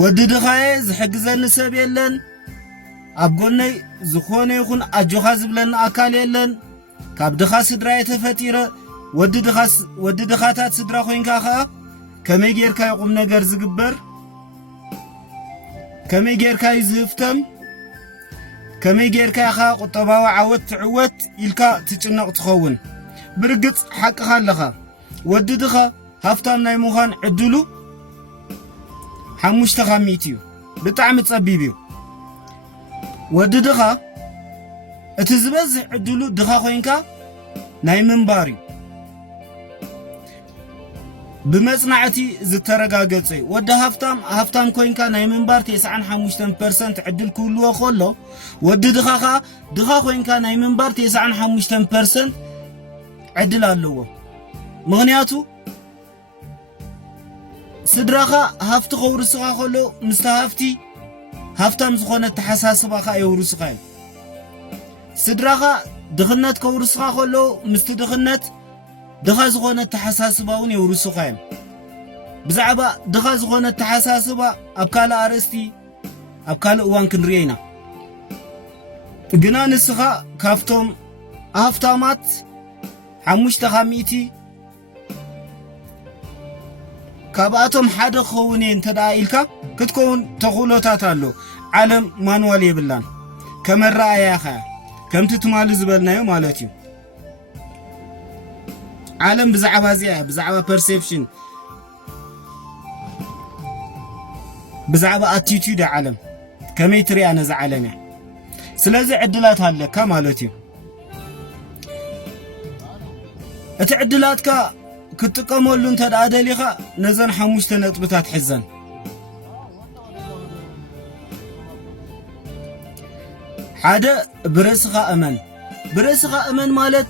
ወድድኻየ ዝሕግዘኒ ሰብ የለን ኣብ ጎነይ ዝኾነ ይኹን ኣጆኻ ዝብለኒ ኣካል የለን ካብ ድኻ ስድራ የተፈጢረ ወድድኻታት ስድራ ኮይንካ ኸኣ ከመይ ጌርካ ይቁም ነገር ዝግበር ከመይ ጌርካ ይዝህፍተም ከመይ ጌርካ ኸኣ ቁጠባዊ ዓወት ትዕወት ኢልካ ትጭነቕ ትኸውን ብርግጽ ሓቅኻ ኣለኻ ወድድኻ ሃፍታም ናይ ምዃን ዕድሉ 5% እዩ ብጣዕሚ ጸቢብ እዩ ወድድኻ እቲ ዝበዝሕ ዕድሉ ድኻ ኮይንካ ናይ ምንባር እዩ ብመጽናዕቲ ዝተረጋገጸ እዩ ወዲ ሃፍታም ኮይንካ ናይ ምንባር 95% ዕድል ክህልዎ ከሎ ወዲ ድኻ ኸኣ ድኻ ኮይንካ ናይ ምንባር 95% ዕድል ኣለዎ ምኽንያቱ ስድራኻ ሃፍቲ ኸውርስኻ ከሎ ምስቲ ሃፍቲ ሃፍታም ዝኾነ ተሓሳስባኻ የውርስኻ እዩ ስድራኻ ድኽነት ከውርስኻ ከሎ ምስቲ ድኽነት ድኻ ዝኾነ ተሓሳስባውን የውርስኻ እዩ ብዛዕባ ድኻ ዝኾነ ተሓሳስባ ኣብ ካልእ ኣርእስቲ ኣብ ካልእ እዋን ክንሪኦ ኢና ግና ንስኻ ካብቶም ሃፍታማት 5% ካብኣቶም ሓደ ክኸውን እንተደኣ ኢልካ ክትከውን ተኽእሎታት ኣሎ ዓለም ማንዋል የብላን ከመረኣያ ኸ ከምቲ ትማሊ ዝበልናዮ ማለት እዩ ዓለም ብዛዕባ እዚኣ ብዛዕባ ፐርሴፕሽን ብዛዕባ ኣቲቲዩድ ዓለም ከመይ ትሪኣ ነዛ ዓለም እያ ስለዚ ዕድላት ኣለካ ማለት እዩ እቲ ዕድላትካ ክትጥቀመሉ እንተደኣ ደሊኻ ነዘን 5 ነጥብታት ሕዘን ሓደ ብርእስኻ እመን ማለት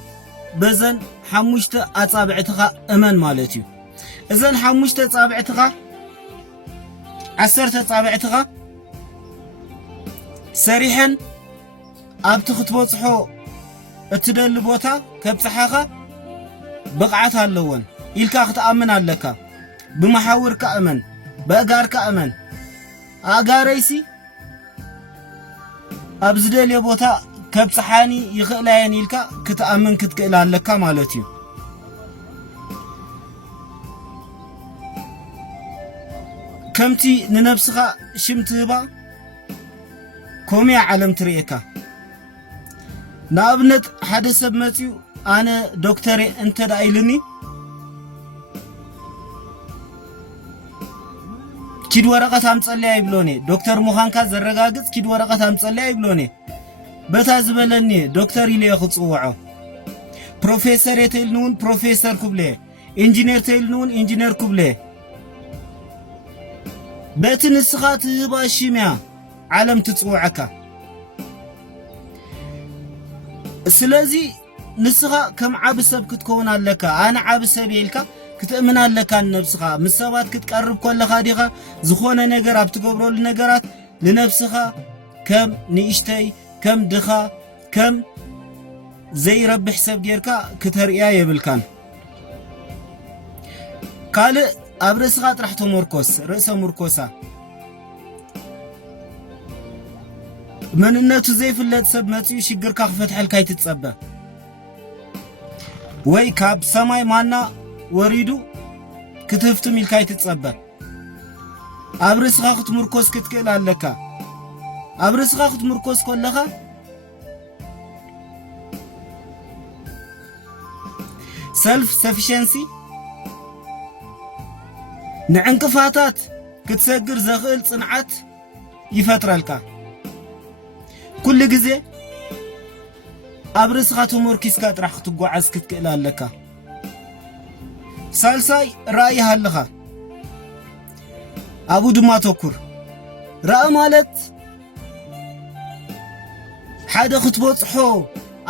በዘን 5 ኣጻብዕትኻ እመን ማለት እዩ እዘን 5 ኣጻብዕትኻ 10 ኣጻብዕትኻ ሰሪሐን ኣብቲ ክትበጽሖ እትደሊ ቦታ ከብጽሓኻ ብቕዓት ኣለወን ኢልካ ክትኣምን ኣለካ ብመሓውርካ እመን በእጋርካ እመን ኣጋረይሲ ኣብ ዝደልዮ ቦታ ከብጽሓኒ ይኽእላየን ኢልካ ክትኣምን ክትክእል ኣለካ ማለት እዩ ከምቲ ንነፍስኻ ሽም ትህባ ከምያ ዓለም ትርኢካ ንኣብነት ሓደ ሰብ መጺኡ ኣነ ዶክተር እንተዳ ኢልኒ ኪድ ወረቐት ኣምጸልያ ይብሎኒ ዶክተር ሙኻንካ ዘረጋግጽ ኪድ ወረቐት ኣምጸልያ ይብሎኒ በታ ዝበለኒ ዶክተር ኢልየ ክጽውዖ ፕሮፌሰር የተይልንውን ፕሮፌሰር ኩብለ ኢንጂነር ተይልንውን ኢንጂነር ኩብለ በቲ ንስኻ ትህባ ሽምያ ዓለም ትጽውዐካ ስለዚ ንስኻ ከም ዓብ ሰብ ክትከውን ኣለካ ኣነ ዓብ ሰብ ኢልካ ክትእምን ኣለካ ንነፍስኻ ምስ ሰባት ክትቀርብ ከለኻ ዲኻ ዝኾነ ነገር ኣብ ትገብረሉ ነገራት ንነፍስኻ ከም ንእሽተይ ከም ድኻ ከም ዘይረብሕ ሰብ ጌርካ ክተርእያ የብልካን ካልእ ኣብ ርእስኻ ጥራሕ ተመርኮስ ርእሰ ምርኮሳ መንነቱ ዘይፍለጥ ሰብ መጺኡ ሽግርካ ክፈትሐልካ ይትጸበ ወይ ካብ ሰማይ ማና ወሪዱ ክትህፍትም ኢልካ ይትጸበ ኣብ ርእስኻ ክትምርኮስ ክትክእል ኣለካ ኣብ ርእስኻ ክትምርኮስ ከለኻ ሰልፍ ሰፊሸንሲ ንዕንቅፋታት ክትሰግር ዘኽእል ጽንዓት ይፈጥረልካ ኩሉ ግዜ ኣብ ርእስኻ ተመርኪስካ ጥራሕ ክትጓዓዝ ክትክእል ኣለካ ሳልሳይ ራእይ ሃለኻ ኣብኡ ድማ ተኩር ራእይ ማለት ሓደ ክትበጽሖ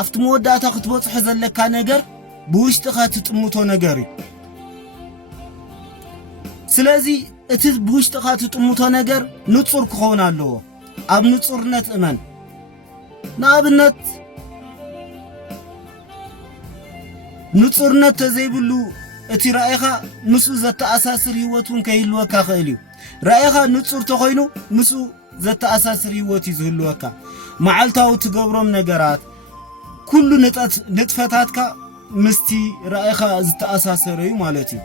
ኣብቲ መወዳእታ ክትበጽሖ ዘለካ ነገር ብውሽጥኻ ትጥምቶ ነገር እዩ ስለዚ እቲ ብውሽጥኻ ትጥምቶ ነገር ንጹር ክኸውን ኣለዎ ኣብ ንጹርነት እመን ንኣብነት ንጹርነት ተዘይብሉ እቲ ራእይኻ ምስኡ ዘተኣሳስር ህይወቱን ከይህልወካ ኽእል እዩ رأيك نتصور تخينو مسو زت أساسر يوتي زهلوكا معلتاو تقبرم نجارات كل نتفتاتك مستي رأيك زت أساسر يمالتي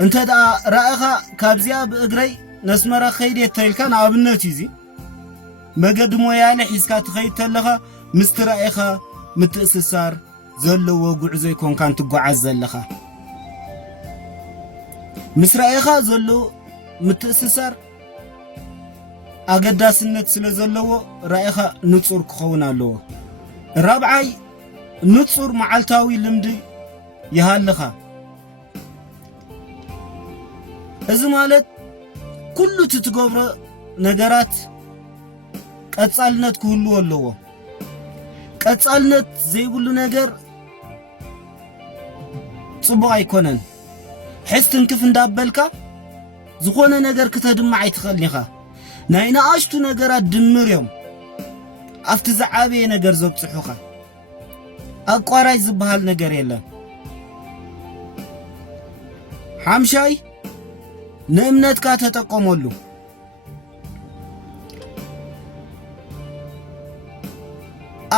انت دا رأيك كابزيا بإجري نسمرا خيدي تيلكان عبنتي زي مجد مويالي حسكات خيد تلخا مسترأيك متأسسار زلو وقعزو يكون كان تقعز زلخا مسرأيخا زلو متأسسار أقداسنت سلزلو رأيخا نتصور كخونا له الرابعي نتصور معالتاوي لمدي يهالخا إذا مالت كله تتقبر نجارات قصالنت كله والله قصالنت زي بلو نجار صبغ يكونن حستن كيف ندابلكا زخونه نجار كتدمع يتخلنيخا ناينا اشتو نجارات دمريوم افت زعابي نجار زبصحوخا اقوراي زبحال نجار يلا حمشاي نእምነትካ ተጠቀመሉ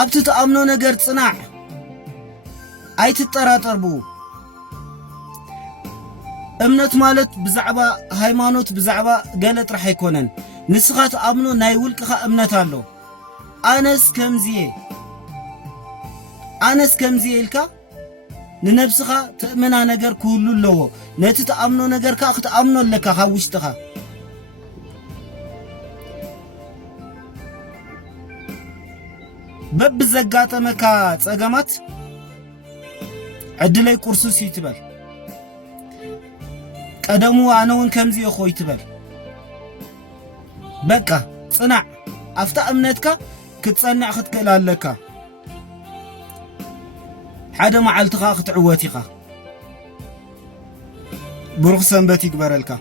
ኣብቲ ተኣምኖ ነገር ጽናዕ ኣይትጠራጠርቡ እምነት ማለት ብዛዕባ ሃይማኖት ብዛዕባ ገለ ጥራሕ ኣይኮነን ንስኻ ተኣምኖ ናይ ውልቅኻ እምነት ኣሎ ኣነስ ከምዚ ኢልካ ንነብስኻ ተእመና ነገር ኩሉ ኣለዎ ነቲ ተኣምኖ ነገርካ ክትኣምኖ ኣለካ ካብ ውሽጥኻ በብዘጋጠመካ ጸገማት ዕድለይ ቁርሱስ ይትበል ቀደሙ ኣነውን ከምዚ ይኾይ ትበል በቃ ጽናዕ ኣፍታ እምነትካ ክትጸንዕ ክትክእል ኣለካ ሓደ መዓልትኻ ክትዕወት ኢኻ ብሩኽ ሰንበት ይግበረልካ